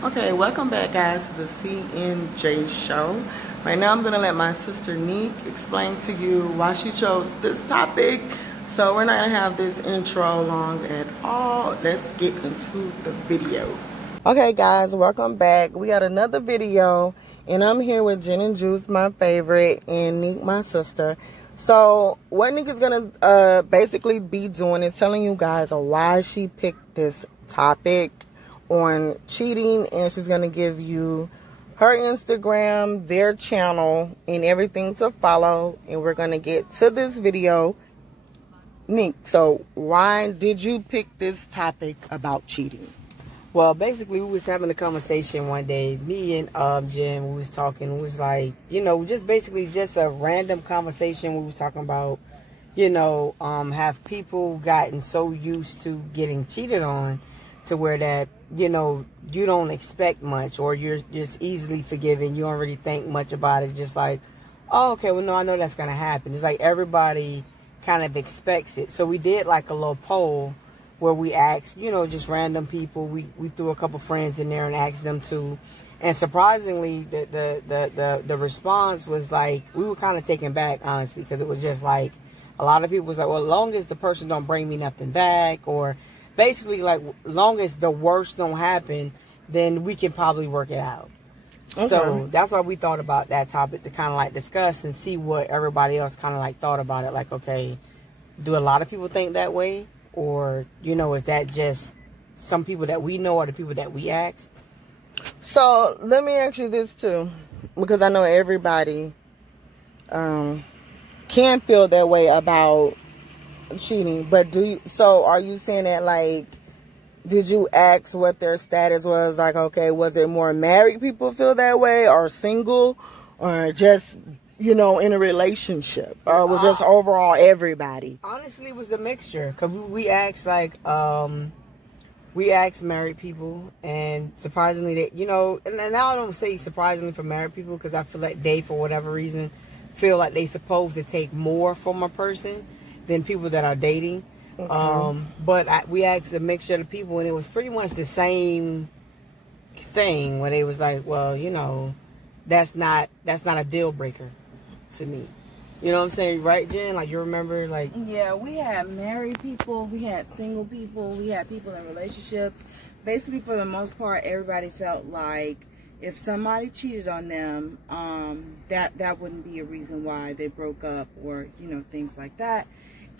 Okay, welcome back guys to the CNJ show. Right now I'm going to let my sister Neek explain to you why she chose this topic. So we're not going to have this intro long at all. Let's get into the video. Okay guys, welcome back. We got another video and I'm here with Jen and Juice, my favorite, and Neek, my sister. So what Neek is going to basically be doing is telling you guys why she picked this topic on cheating, and she's going to give you her Instagram, their channel, and everything to follow, and we're going to get to this video. Neek, so why did you pick this topic about cheating? Well, basically, we was having a conversation one day. Me and Jen, we was talking. We was like, you know, just a random conversation. We was talking about, you know, have people gotten so used to getting cheated on to where that, you know, you don't expect much, or you're just easily forgiven. You don't really think much about it. Just like, oh, okay, well, no, I know that's going to happen. It's like everybody kind of expects it. So we did like a little poll where we asked, you know, just random people. We threw a couple friends in there and asked them to. And surprisingly, the response was like, we were kind of taken back, honestly, because it was just like, a lot of people was like, well, as long as the person don't bring me nothing back, or basically, like, long as the worst don't happen, then we can probably work it out. Okay. So that's why we thought about that topic, to kind of like discuss and see what everybody else kind of like thought about it. Like, okay, do a lot of people think that way? Or, you know, is that just some people that we know or the people that we asked? So let me ask you this too, because I know everybody can feel that way about cheating, but are you saying that, like, did you ask what their status was? Like, okay, was it more married people feel that way, or single, or just, you know, in a relationship, or was just overall everybody? Honestly, it was a mixture, because we asked, like, we asked married people, and surprisingly, they, you know, and now I don't say surprisingly for married people, because I feel like they, for whatever reason, feel like they supposed to take more from a person than people that are dating. Okay. But we asked a mixture of people, and it was pretty much the same thing, where they was like, well, you know, that's not a deal breaker for me. You know what I'm saying? Right, Jen? Like, you remember, like... Yeah, we had married people, we had single people, we had people in relationships. Basically, for the most part, everybody felt like if somebody cheated on them, that wouldn't be a reason why they broke up, or, you know, things like that.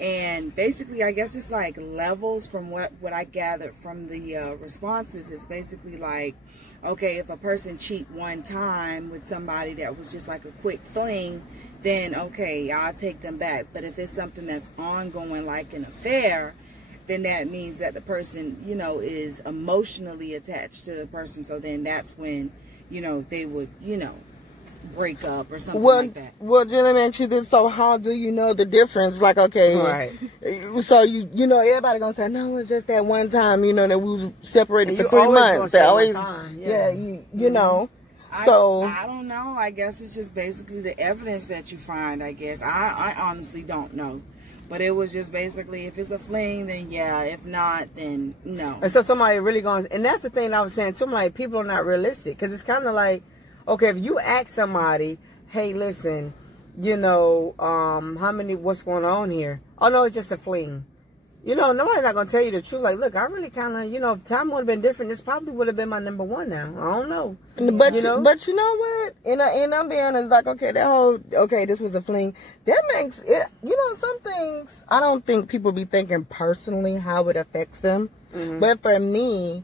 And basically, I guess it's like levels from what I gathered from the responses. It's basically like, okay, if a person cheat one time with somebody that was just like a quick fling, then okay, I'll take them back. But if it's something that's ongoing, like an affair, then that means that the person, you know, is emotionally attached to the person. So then that's when, you know, they would, you know, break up or something like that. Well, Jen, let me ask you this. So how do you know the difference? Like, okay, right. So you know, everybody gonna say, no, it's just that one time, you know, that we was separated for 3 months. They always, yeah, you know. So I don't know. I guess it's just basically the evidence that you find, I guess. I honestly don't know. But it was just basically, if it's a fling, then yeah. If not, then no. And so somebody really going, and that's the thing I was saying. Somebody, like, people are not realistic, because it's kind of like, okay, if you ask somebody, hey, listen, you know, what's going on here? Oh, no, it's just a fling. You know, nobody's not going to tell you the truth. Like, look, I really kind of, you know, if time would have been different, this probably would have been my number one now. I don't know. But you know what? And I'm being honest, like, okay, this was a fling. That makes it, you know, some things, I don't think people be thinking personally how it affects them. Mm-hmm. But for me,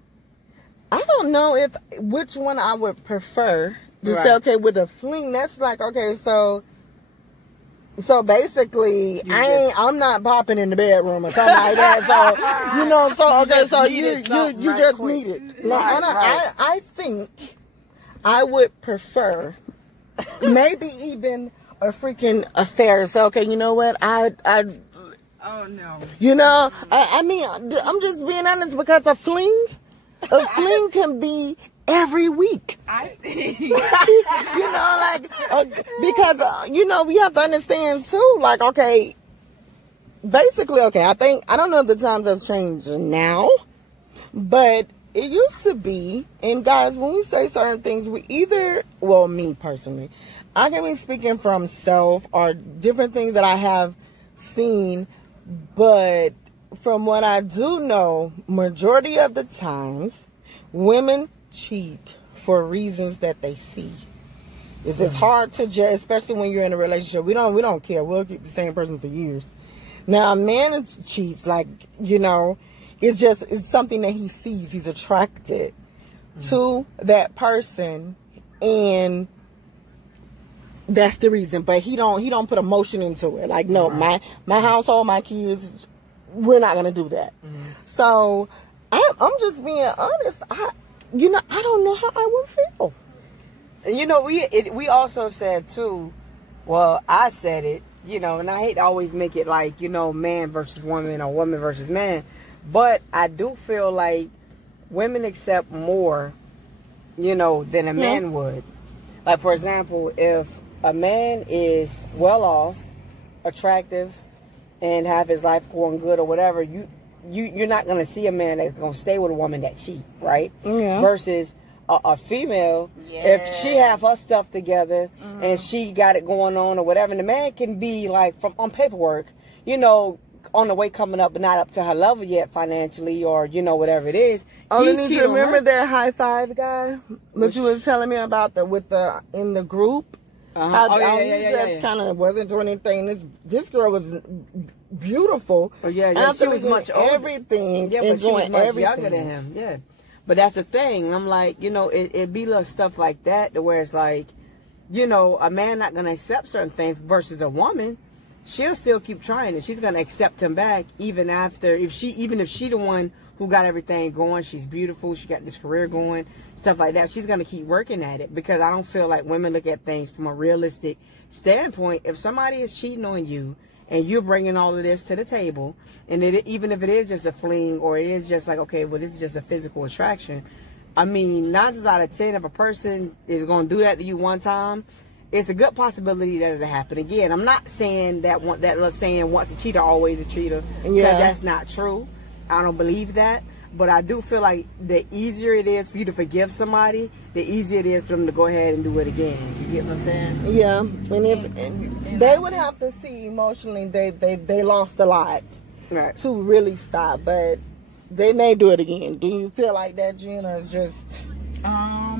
I don't know which one I would prefer. To say, okay, with a fling, that's like, okay, so basically, I'm not popping in the bedroom or something like that. So, you know, so, okay, so you just need it. No, I think I would prefer maybe even a freaking affair. So, okay, you know what? Oh, no. You know, I mean, I'm just being honest, because a fling can be every week. I think. You know, like, because, you know, we have to understand too, like, okay, basically, okay, I don't know if the times have changed now, but it used to be, and guys, when we say certain things, we either, well, me personally, I can be speaking from self or different things that I have seen, but from what I do know, majority of the times, women cheat for reasons that they see. It's hard to judge, especially when you're in a relationship. We don't care. We'll keep the same person for years. Now, a man cheats, like, you know, it's something that he sees. He's attracted to that person, and that's the reason. But he don't put emotion into it. Like, no, my household, my kids, we're not gonna do that. So I'm just being honest. I don't know how I would feel. You know, we also said too. Well, I said it. You know, and I hate to always make it like, you know, man versus woman or woman versus man. But I do feel like women accept more, you know, than a man would. Like, for example, if a man is well off, attractive, and have his life going good or whatever, you're not going to see a man that's going to stay with a woman that cheat, right? Yeah. Versus a female, if she have her stuff together and she got it going on or whatever, and the man can be like on paperwork, you know, on the way coming up, but not up to her level yet financially, or, you know, whatever it is. Oh, you need to remember that high five guy that you was telling me about in the group. Yeah. Kind of wasn't doing anything. This girl was beautiful. Oh yeah. She was much older. Everything. Yeah, but she was much younger than him. Yeah. But that's the thing. I'm like, you know, it be little stuff like that, to where it's like, you know, a man not gonna accept certain things versus a woman. She'll still keep trying, and she's gonna accept him back even after, even if she the one who got everything going. She's beautiful, she got this career going, stuff like that. She's gonna keep working at it, because I don't feel like women look at things from a realistic standpoint. If somebody is cheating on you and you're bringing all of this to the table, and even if it is just a fling, or it is just like, okay, well, this is just a physical attraction. I mean, 9 out of 10, if a person is gonna do that to you one time, it's a good possibility that it'll happen again. I'm not saying that saying once a cheater, always a cheater. Yeah. That's not true. I don't believe that. But I do feel like the easier it is for you to forgive somebody, the easier it is for them to go ahead and do it again. You get what I'm saying? Yeah. And they would have to see emotionally they lost a lot to really stop. But they may do it again. Do you feel like that, Gina? Is just... I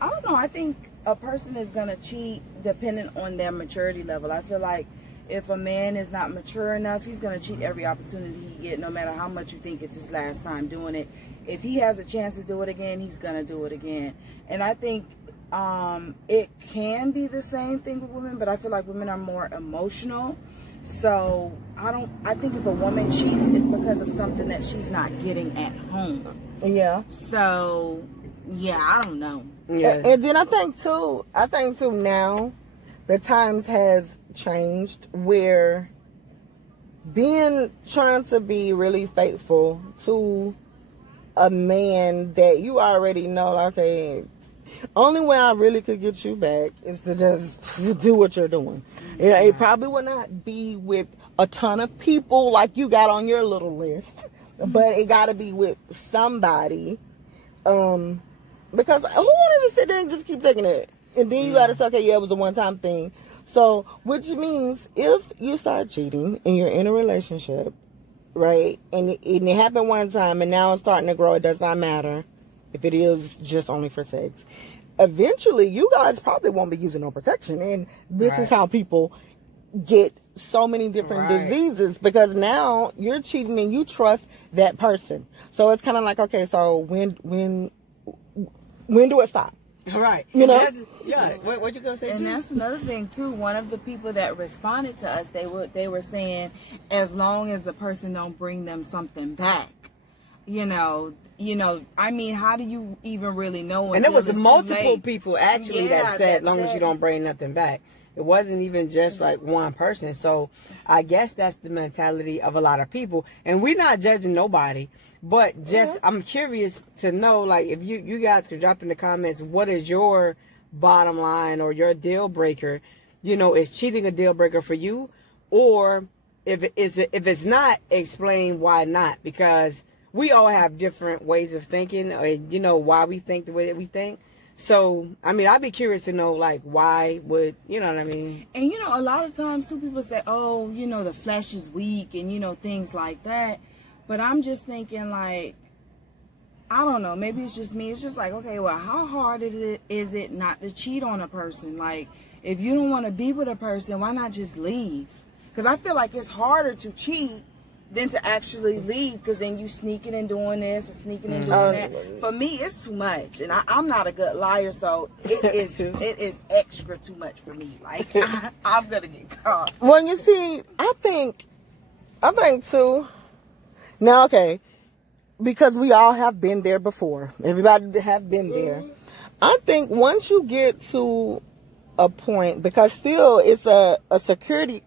don't know. I think a person is going to cheat depending on their maturity level. I feel like if a man is not mature enough, he's going to cheat every opportunity he gets, no matter how much you think it's his last time doing it. If he has a chance to do it again, he's going to do it again. And I think it can be the same thing with women, but I feel like women are more emotional. So I think if a woman cheats, it's because of something that she's not getting at home. Yeah. So, yeah, I don't know. Yeah. And then I think too now the times has changed, where trying to be really faithful to a man that you already know, okay, only way I really could get you back is to just do what you're doing. Yeah, it probably will not be with a ton of people like you got on your little list, but it got to be with somebody. Because who wanted to sit there and just keep taking it? And then you got to say, okay, yeah, it was a one-time thing. So, which means if you start cheating and you're in a relationship, right, and it happened one time and now it's starting to grow, it does not matter if it is just only for sex. Eventually, you guys probably won't be using no protection. And this is how people get so many different diseases, because now you're cheating and you trust that person. So it's kind of like, okay, so when do it stop? Right. You know? What you gonna say? And that's another thing too. One of the people that responded to us, they were saying, as long as the person don't bring them something back, you know. I mean, how do you even really know? And there was multiple people actually that said, as long as you don't bring nothing back. It wasn't even just like one person. So I guess that's the mentality of a lot of people. And we're not judging nobody, but just I'm curious to know, like, if you guys could drop in the comments, what is your bottom line or your deal breaker? You know, is cheating a deal breaker for you? Or if it's not, explain why not. Because we all have different ways of thinking, or, you know, why we think the way that we think. So, I mean, I'd be curious to know, like, why would, you know what I mean? And, you know, a lot of times, too, people say, oh, you know, the flesh is weak and, you know, things like that. But I'm just thinking, like, I don't know, maybe it's just me. It's just like, okay, well, how hard is it not to cheat on a person? Like, if you don't want to be with a person, why not just leave? Because I feel like it's harder to cheat than to actually leave, because then you sneaking and doing this and sneaking and doing that. For me, it's too much, and I'm not a good liar, so it is extra too much for me. Like, I'm gonna get caught. Well, you see, I think too. Now, okay, because we all have been there before. Everybody have been there. I think once you get to a point, because still it's a security